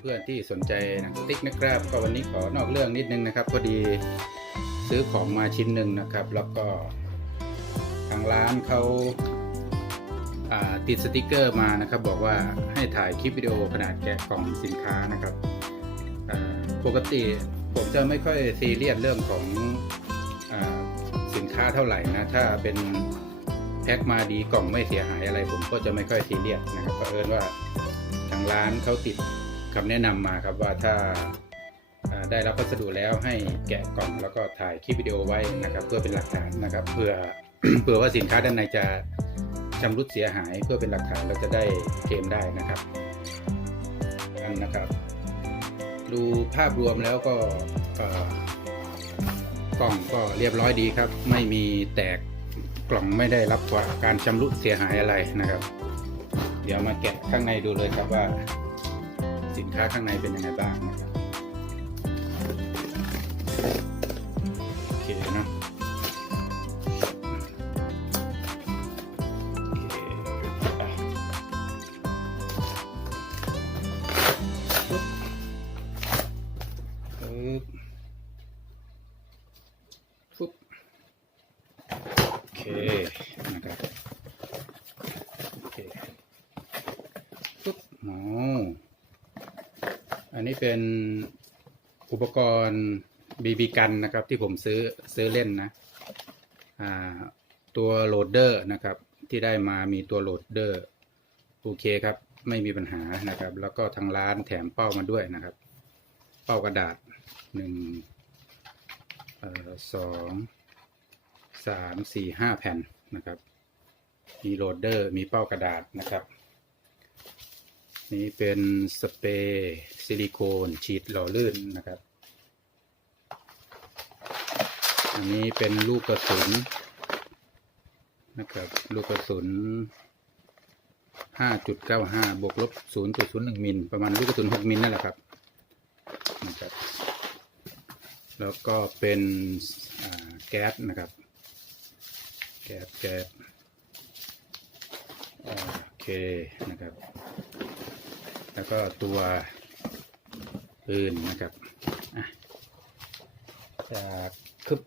เพื่อนๆที่สนใจหนังสติ๊กนะครับ ก็วันนี้ขอนอกเรื่องนิดนึงนะครับ พอดีซื้อของมาชิ้นหนึ่งนะครับ แล้วก็ทางร้านเขาาติดสติกเกอร์มานะครับ บอกว่าให้ถ่ายคลิปวิดีโอขนาดแกะกล่องสินค้านะครับปกติผมจะไม่ค่อยซีเรียสเรื่องของอสินค้าเท่าไหร่นะ ถ้าเป็นแพ็คมาดีกล่องไม่เสียหายอะไร ผมก็จะไม่ค่อยซีเรียสนะครับเพราะเอิญว่าทางร้านเขาติด คำแนะนำมาครับว่าถ้าได้รับพัสดุแล้วให้แกะกล่องแล้วก็ถ่ายคลิปวิดีโอไว้นะครับ เพื่อเป็นหลักฐานนะครับเพื่อเผื่อว่าสินค้าด้านในจะชำรุดเสียหายเพื่อเป็นหลักฐานเราจะได้เคลมได้นะครับอันนะครับ ดูภาพรวมแล้วก็กล่องก็เรียบร้อยดีครับ ไม่มีแตกกล่องไม่ได้รับการชำรุดเสียหายอะไรนะครับ เดี๋ยวมาแกะข้างในดูเลยครับว่า สินค้าข้างในเป็นยังไงบ้างนะครับโอเคนะโอเคอะปึ๊บปึ๊บปึ๊บโอเคนะครับ โอเค ปุ๊บอ๋อ อันนี้เป็นอุปกรณ์บีบีกันนะครับ ที่ผมซื้อซื้อเล่นนะตัวโหลดเดอร์นะครับ ที่ได้มามีตัวโหลดเดอร์โอเคครับ ไม่มีปัญหานะครับ แล้วก็ทางร้านแถมเป้ามาด้วยนะครับ เป้ากระดาษหนึ่งสองสามสี่ห้าแผ่นนะครับ มีโหลดเดอร์มีเป้ากระดาษนะครับ นี่เป็นสเปรย์ซิลิโคนฉีดหล่อลื่นนะครับ อันนี้เป็นลูกกระสุนนะครับ ลูกกระสุน 5.95 บวกลบ 0.01 มิล ประมาณลูกกระสุน 6 มิลนั่นแหละครับนะครับ แล้วก็เป็นแก๊สนะครับ แก๊สแก๊สโอเคนะครับ แล้วก็ตัวปืนนะครับอะคึบ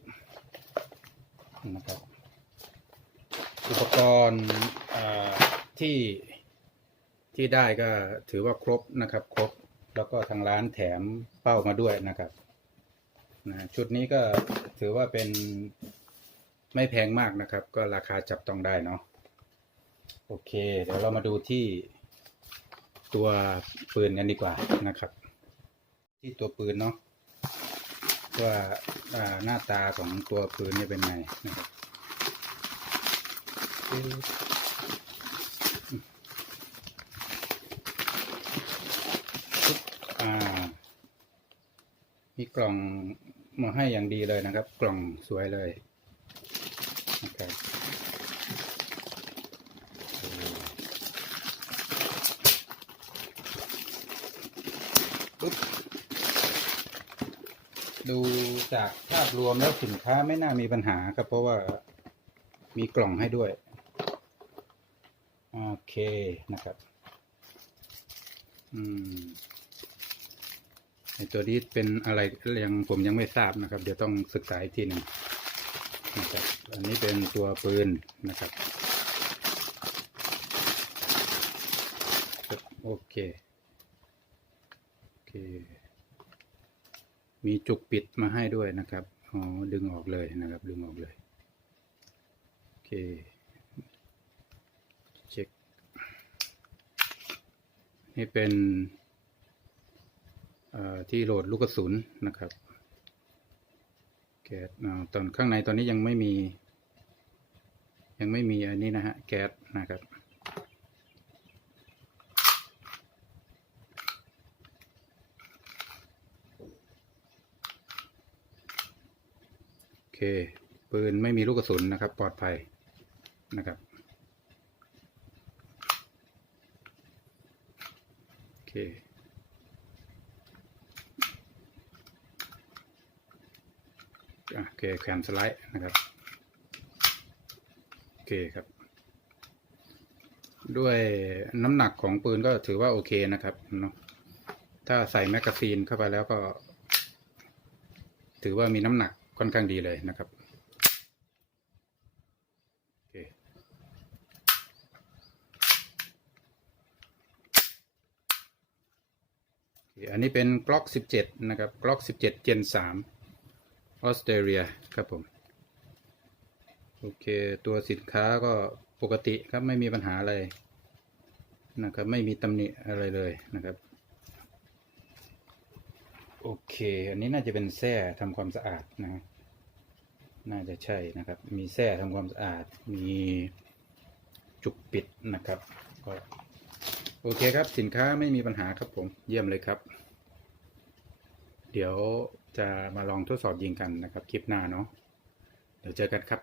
นะครับอุปกรณ์ที่ที่ได้ก็ถือว่าครบนะครับครบ แล้วก็ทางร้านแถมเป้ามาด้วยนะครับนะชุดนี้ก็ถือว่าเป็นไม่แพงมากนะครับ ก็ราคาจับต้องได้เนาะโอเค เดี๋ยวเรามาดูที่ ตัวปืนกันดีกว่านะครับ ที่ตัวปืนเนาะว่าหน้าตาของตัวปืนเนี่เป็นไงนะครับปึ๊บอ่ามีกล่องมาให้อย่างดีเลยนะครับ กล่องสวยเลยนะครับ ปึ๊บดูจากภาพรวมแล้วสินค้าไม่น่ามีปัญหาครับ เพราะว่ามีกล่องให้ด้วย โอเคนะครับ อืมตัวนี้เป็นอะไรยังผมยังไม่ทราบนะครับ เดี๋ยวต้องศึกษาอีกทีหนึ่งนะครับอันนี้เป็นตัวปืนนะครับ โอเค เค มีจุกปิดมาให้ด้วยนะครับ อ๋อ ดึงออกเลยนะครับ ดึงออกเลย โอเค เช็ค นี่เป็นอ่อที่โหลดลูกกระสุนนะครับแก๊สตอนข้างในตอนนี้ยังไม่มี ยังไม่มีอันนี้นะฮะ แก๊สนะครับ โอเค ปืนไม่มีลูกกระสุนนะครับ ปลอดภัยนะครับ โอเค โอเคแขวนสไลด์นะครับ โอเคครับ ด้วยน้ำหนักของปืนก็ถือว่าโอเคนะครับเนาะถ้าถ้าใส่แมกกาซีนเข้าไปแล้วก็ ถือว่ามีน้ำหนัก ค่อนข้างดีเลยนะครับโอเคอันนี้เป็นกล็อก 17 นะครับกล็อก 17 Gen 3ออสเตรเลียครับผม โอเค ตัวสินค้าก็ปกติครับ ไม่มีปัญหาอะไรนะครับ ไม่มีตำหนิอะไรเลยนะครับ โอเค อันนี้น่าจะเป็นแส้ทำความสะอาดนะ น่าจะใช่นะครับ มีแส้ทำความสะอาด มีจุกปิดนะครับ ก็โอเคครับ สินค้าไม่มีปัญหาครับผม เยี่ยมเลยครับ เดี๋ยวจะมาลองทดสอบยิงกันนะครับ คลิปหน้าเนาะ เดี๋ยวเจอกันครับ